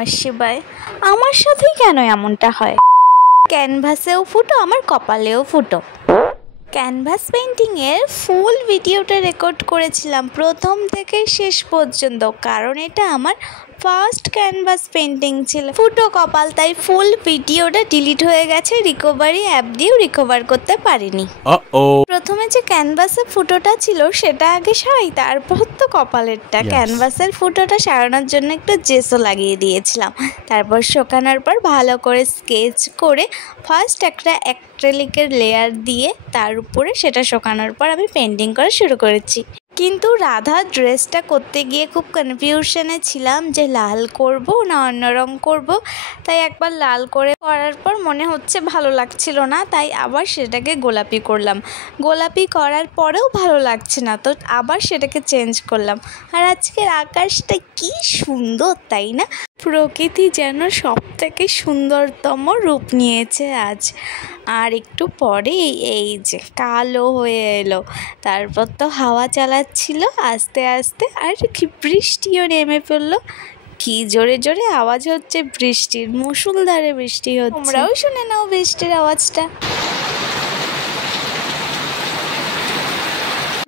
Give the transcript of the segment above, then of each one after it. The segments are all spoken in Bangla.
নমঃ শিবায়। আমার সাথেই কেন এমনটা হয়? ক্যানভাসেও ফুটো, আমার কপালেও ফুটো। ক্যানভাস পেন্টিংয়ের ফুল ভিডিওটা রেকর্ড করেছিলাম প্রথম থেকে শেষ পর্যন্ত, কারণ এটা আমার ফার্স্ট ক্যানভাস পেন্টিং ছিল। ফুটো কপাল, তাই ফুল ভিডিওটা ডিলিট হয়ে গেছে, রিকভারি অ্যাপ দিয়েও রিকভার করতে পারিনি। প্রথমে যে ক্যানভাসের ফুটোটা ছিল সেটা আগে সারাই, তারপর তো কপালেরটা। ক্যানভাসের ফুটোটা সারানোর জন্য একটু জেসও লাগিয়ে দিয়েছিলাম, তারপর শুকানোর পর ভালো করে স্কেচ করে ফার্স্ট একটা অ্যাক্রিলিকের লেয়ার দিয়ে তার উপরে সেটা শুকানোর পর আমি পেন্টিং করা শুরু করেছি। কিন্তু রাধার ড্রেসটা করতে গিয়ে খুব কনফিউশনে ছিলাম যে লাল করব না অন্য রং করব। তাই একবার লাল করার পর মনে হচ্ছে ভালো লাগছিল না, তাই আবার সেটাকে গোলাপি করলাম। গোলাপি করার পরেও ভালো লাগছে না, তো আবার সেটাকে চেঞ্জ করলাম। আর আজকের আকাশটা কি সুন্দর, তাই না? প্রকৃতি যেন সব থেকে সুন্দরতম রূপ নিয়েছে আজ। আর একটু পরে এই যে কালো হয়ে এলো, তারপর তো হাওয়া চালাচ্ছিল আস্তে আস্তে, আর কি বৃষ্টিও নেমে পড়লো। কি জোরে জোরে আওয়াজ হচ্ছে বৃষ্টির, মুষলধারে বৃষ্টি হচ্ছে। তোমরাও শুনে নাও বৃষ্টির আওয়াজটা।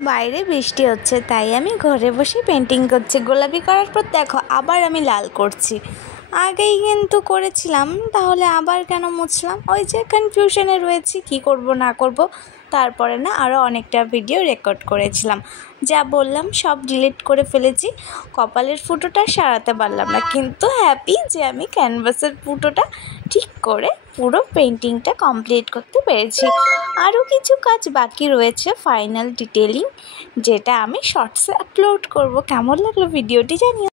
বাইরে বৃষ্টি হচ্ছে, তাই আমি ঘরে বসে পেন্টিং করছি। গোলাপি করার পর দেখো আবার আমি লাল করছি। আগেই কিন্তু করেছিলাম, তাহলে আবার কেন মুছলাম? ওই যে কনফিউশনে রয়েছি কি করব না করব। তারপরে না আরও অনেকটা ভিডিও রেকর্ড করেছিলাম, যা বললাম সব ডিলিট করে ফেলেছি। কপালের ফুটোটা সারাতে পারলাম না, কিন্তু হ্যাপি যে আমি ক্যানভাসের ফুটোটা ঠিক করে পুরো পেন্টিংটা কমপ্লিট করতে পেরেছি। আরও কিছু কাজ বাকি রয়েছে, ফাইনাল ডিটেলিং, যেটা আমি শর্টসে আপলোড করব। কেমন লাগলো ভিডিওটি জানিও।